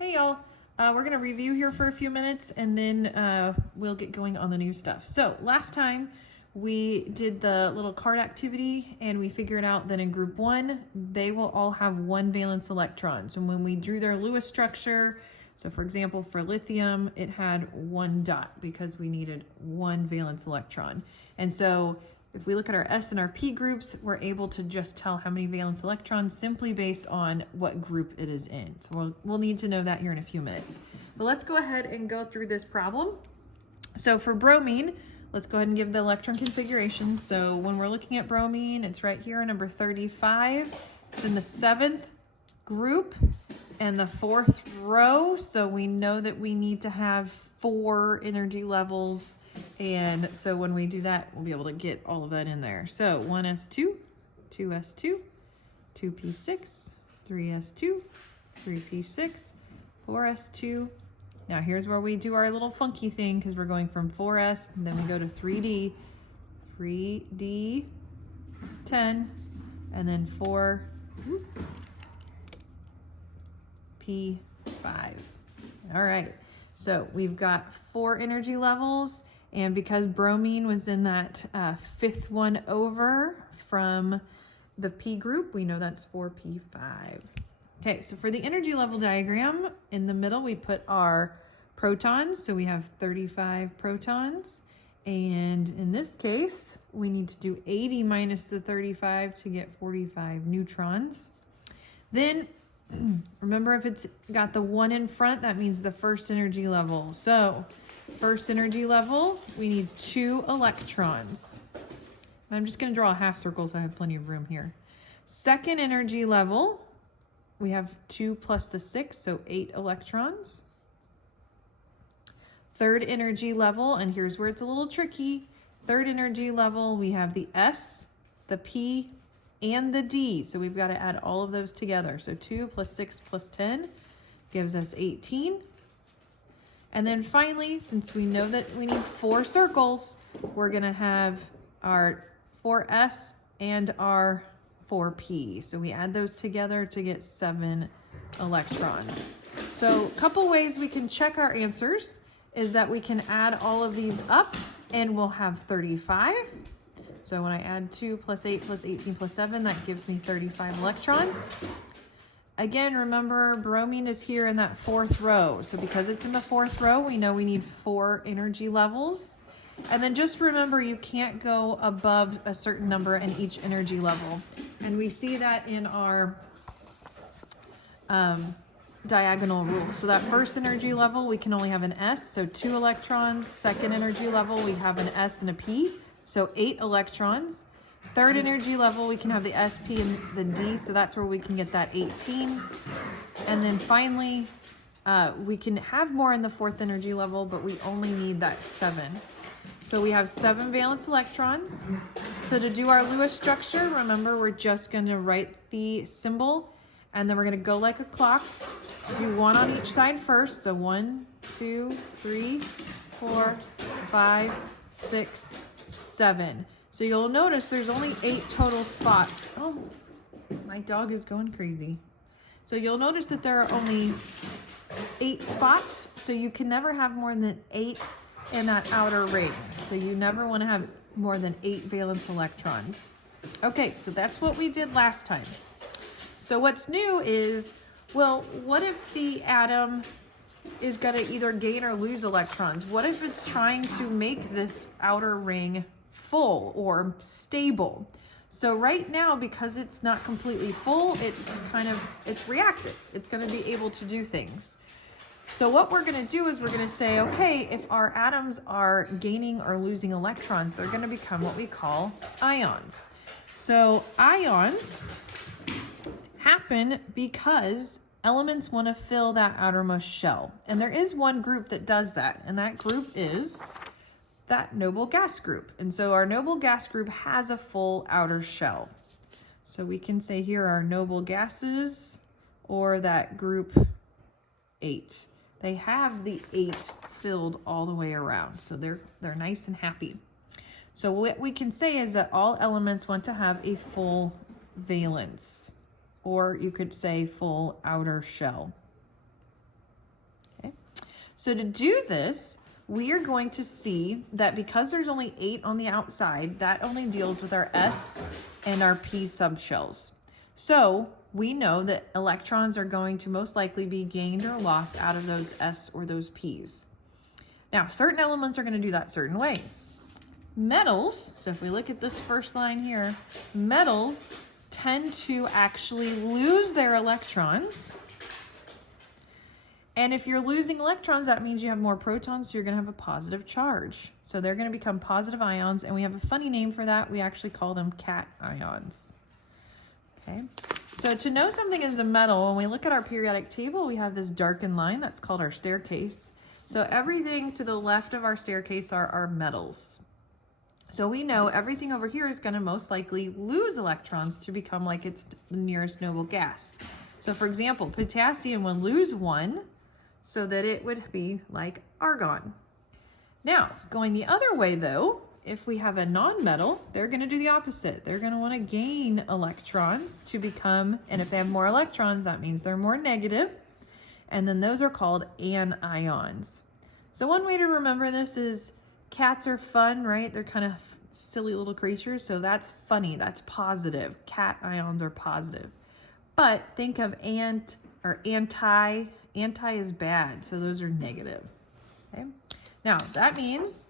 Hey y'all, we're gonna review here for a few minutes and then we'll get going on the new stuff. So last time we did the little card activity and we figured out that in group 1, they will all have 1 valence electrons. And when we drew their Lewis structure, so for example, for lithium, it had 1 dot because we needed 1 valence electron. And so if we look at our S and our P groups, we're able to just tell how many valence electrons simply based on what group it is in. So we'll need to know that here in a few minutes. But let's go ahead and go through this problem. So for bromine, let's go ahead and give the electron configuration. So when we're looking at bromine, it's right here, number 35. It's in the 7th group and the 4th row. So we know that we need to have 4 energy levels. And so when we do that, we'll be able to get all of that in there. So 1s2, 2s2, 2p6, 3s2, 3p6, 4s2. Now here's where we do our little funky thing because we're going from 4s, and then we go to 3d, 3d, 10, and then 4, p5. All right, so we've got 4 energy levels. And because bromine was in that 5th one over from the P group, we know that's 4p5. Okay, so for the energy level diagram, in the middle we put our protons. So we have 35 protons. And in this case, we need to do 80 minus the 35 to get 45 neutrons. Then remember, if it's got the 1 in front, that means the first energy level. So first energy level, we need 2 electrons. And I'm just going to draw a half circle so I have plenty of room here. Second energy level, we have 2 plus the 6, so 8 electrons. Third energy level, and here's where it's a little tricky. Third energy level, we have the S, the P, and the D. So we've got to add all of those together. So 2 plus 6 plus 10 gives us 18. And then finally, since we know that we need 4 circles, we're going to have our 4s and our 4p. So we add those together to get 7 electrons. So a couple ways we can check our answers is that we can add all of these up and we'll have 35. So when I add 2 plus 8 plus 18 plus 7, that gives me 35 electrons. Again, remember, bromine is here in that 4th row. So because it's in the 4th row, we know we need 4 energy levels. And then just remember, you can't go above a certain number in each energy level. And we see that in our diagonal rule. So that first energy level, we can only have an S, so 2 electrons. Second energy level, we have an S and a P, so 8 electrons. Third energy level, we can have the SP and the D, so that's where we can get that 18. And then finally, we can have more in the 4th energy level, but we only need that 7. So we have 7 valence electrons. So to do our Lewis structure, remember, we're just going to write the symbol, and then we're going to go like a clock. Do 1 on each side first. So 1, 2, 3, 4, 5, 6, 7. So you'll notice there's only 8 total spots. Oh, my dog is going crazy. So you'll notice that there are only 8 spots. So you can never have more than 8 in that outer ring. So you never want to have more than 8 valence electrons. Okay, so that's what we did last time. So what's new is, well, what if the atom is going to either gain or lose electrons? What if it's trying to make this outer ring full or stable? So right now, because it's not completely full, it's reactive. It's going to be able to do things. So what we're going to do is we're going to say, okay, if our atoms are gaining or losing electrons, they're going to become what we call ions. So ions happen because elements want to fill that outermost shell. And there is one group that does that, and that group is that noble gas group. And so our noble gas group has a full outer shell. So we can say here are noble gases, or that group 8. They have the 8 filled all the way around. So they're nice and happy. So what we can say is that all elements want to have a full valence, or you could say full outer shell. So to do this, we are going to see that because there's only 8 on the outside, that only deals with our S and our P subshells. So we know that electrons are going to most likely be gained or lost out of those S or those Ps. Now, certain elements are going to do that certain ways. Metals, so if we look at this first line here, metals tend to actually lose their electrons. And if you're losing electrons, that means you have more protons, so you're going to have a positive charge. So they're going to become positive ions, and we have a funny name for that. We actually call them cations. Okay, so to know something is a metal, when we look at our periodic table, we have this darkened line that's called our staircase. So everything to the left of our staircase are our metals. So we know everything over here is going to most likely lose electrons to become like its nearest noble gas. So for example, potassium would lose 1 so that it would be like argon. Now, going the other way though, if we have a non-metal, they're going to do the opposite. They're going to want to gain electrons to become, and if they have more electrons, that means they're more negative. And then those are called anions. So one way to remember this is cats are fun, right? They're kind of silly little creatures. So that's funny. That's positive. Cations are positive. But think of ant or anti. Anti is bad. So those are negative. Okay. Now that means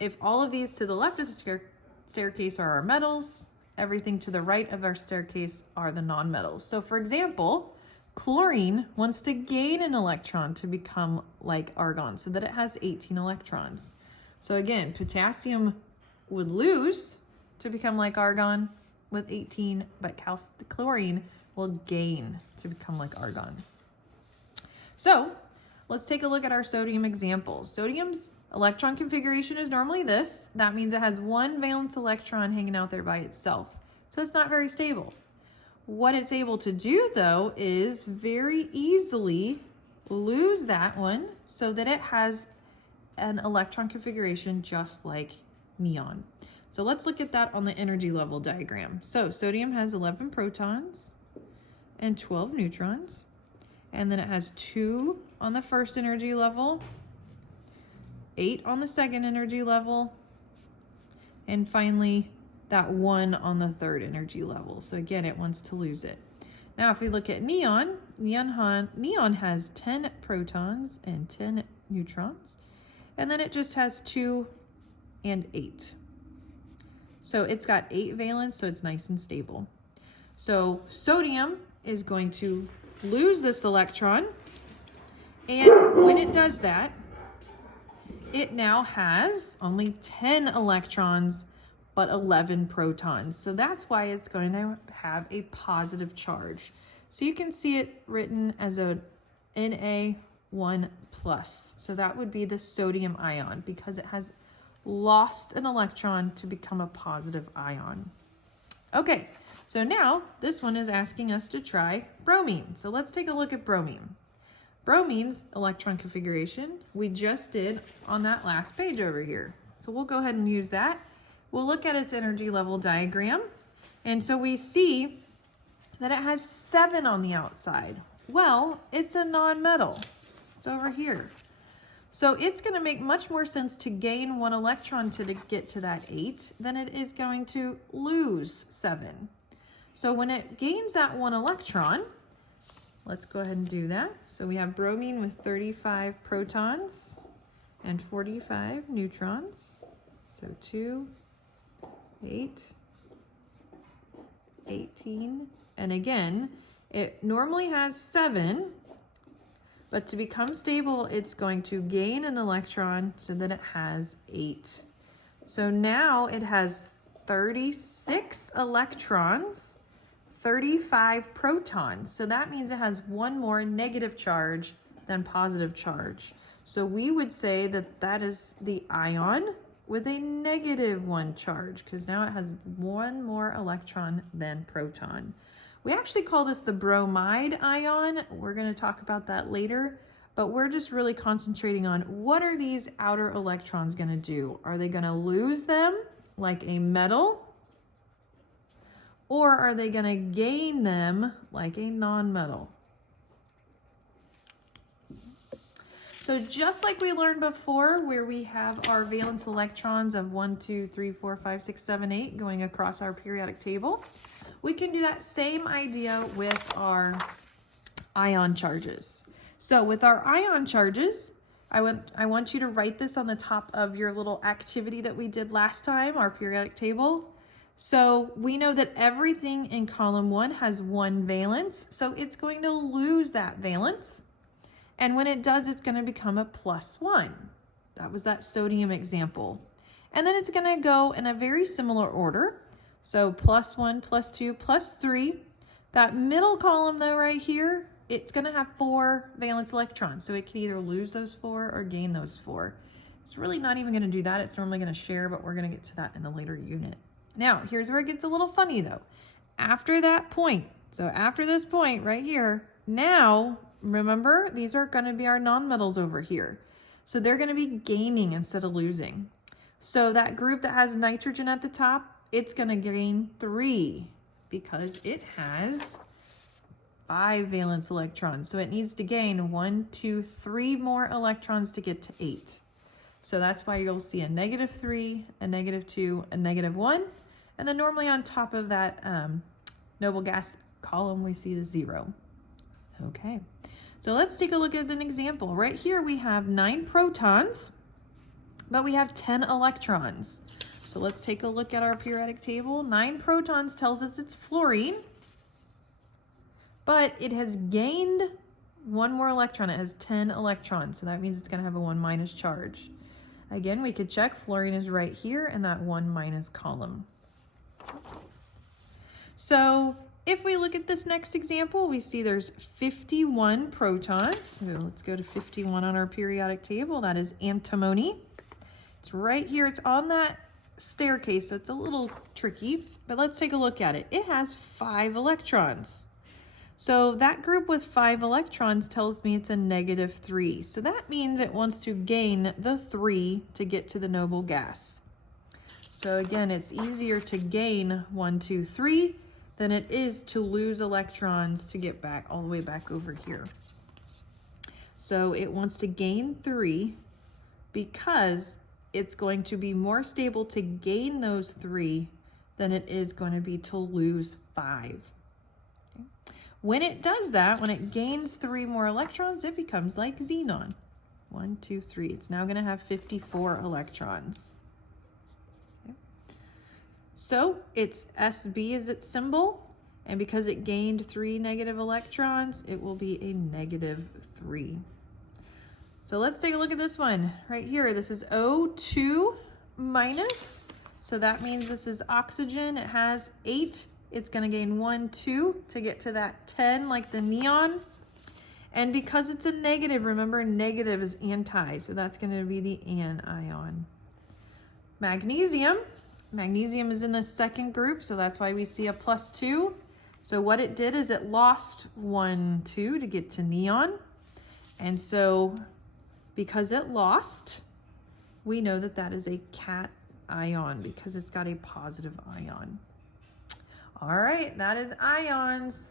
if all of these to the left of the staircase are our metals, everything to the right of our staircase are the non-metals. So for example, chlorine wants to gain an electron to become like argon so that it has 18 electrons. So again, potassium would lose to become like argon with 18, but chlorine will gain to become like argon. So let's take a look at our sodium example. Sodium's electron configuration is normally this. That means it has 1 valence electron hanging out there by itself. So it's not very stable. What it's able to do though is very easily lose that one so that it has an electron configuration just like neon. So let's look at that on the energy level diagram. So sodium has 11 protons and 12 neutrons. And then it has 2 on the first energy level, 8 on the second energy level, and finally that 1 on the third energy level. So again, it wants to lose it. Now if we look at neon, neon has 10 protons and 10 neutrons, and then it just has 2 and 8. So it's got 8 valence, so it's nice and stable. So sodium is going to lose this electron, and when it does that, it now has only 10 electrons but 11 protons. So that's why it's going to have a positive charge. So you can see it written as a Na1+. So that would be the sodium ion because it has lost an electron to become a positive ion. Okay, so now this one is asking us to try bromine. So let's take a look at bromine. Bromine's electron configuration we just did on that last page over here. So we'll go ahead and use that. We'll look at its energy level diagram. And so we see that it has 7 on the outside. Well, it's a non-metal. It's over here. So it's going to make much more sense to gain 1 electron to get to that 8 than it is going to lose 7. So when it gains that 1 electron, let's go ahead and do that. So we have bromine with 35 protons and 45 neutrons. So 2, 8, 18, and again, it normally has 7, but to become stable, it's going to gain an electron so that it has 8. So now it has 36 electrons, 35 protons. So that means it has 1 more negative charge than positive charge. So we would say that that is the ion with a -1 charge because now it has 1 more electron than proton. We actually call this the bromide ion. We're going to talk about that later, but we're just really concentrating on what are these outer electrons going to do? Are they going to lose them like a metal? Or are they going to gain them like a non-metal? So So just like we learned before, where we have our valence electrons of 1, 2, 3, 4, 5, 6, 7, 8 going across our periodic table, we can do that same idea with our ion charges. So with our ion charges, I want you to write this on the top of your little activity that we did last time, our periodic table. So we know that everything in column 1 has 1 valence, so it's going to lose that valence. And when it does, it's going to become a +1. That was that sodium example. And then it's going to go in a very similar order. So +1, +2, +3. That middle column though right here, it's going to have 4 valence electrons. So it can either lose those 4 or gain those 4. It's really not even going to do that. It's normally going to share, but we're going to get to that in a later unit. Now, here's where it gets a little funny though. After that point, so after this point right here, now, remember, these are going to be our nonmetals over here. So they're going to be gaining instead of losing. So that group that has nitrogen at the top, it's going to gain 3 because it has 5 valence electrons. So it needs to gain 1, 2, 3 more electrons to get to 8. So that's why you'll see a -3, a -2, a -1. And then normally on top of that noble gas column, we see the 0. Okay, so let's take a look at an example. Right here we have 9 protons, but we have 10 electrons. So let's take a look at our periodic table. 9 protons tells us it's fluorine, but it has gained 1 more electron. It has 10 electrons, so that means it's going to have a 1- charge. Again, we could check fluorine is right here in that 1- column. So if we look at this next example, we see there's 51 protons. So let's go to 51 on our periodic table. That is antimony. It's right here. It's on that staircase, so it's a little tricky, but let's take a look at it. It has 5 electrons. So that group with 5 electrons tells me it's a -3. So that means it wants to gain the 3 to get to the noble gas. So again, it's easier to gain 1, 2, 3 than it is to lose electrons to get back all the way back over here. So it wants to gain 3 because it's going to be more stable to gain those 3 than it is going to be to lose 5. Okay. When it does that, when it gains 3 more electrons, it becomes like xenon. 1, 2, 3. It's now going to have 54 electrons. So it's Sb is its symbol, and because it gained 3 negative electrons, it will be a -3. So let's take a look at this one right here. This is O2 minus, so that means this is oxygen. It has 8. It's going to gain 1, 2 to get to that 10 like the neon. And because it's a negative, remember negative is anti, so that's going to be the anion. Magnesium. Magnesium is in the second group, so that's why we see a +2. So what it did is it lost 1, 2 to get to neon. And so because it lost, we know that that is a cation because it's got a positive ion. All right, that is ions.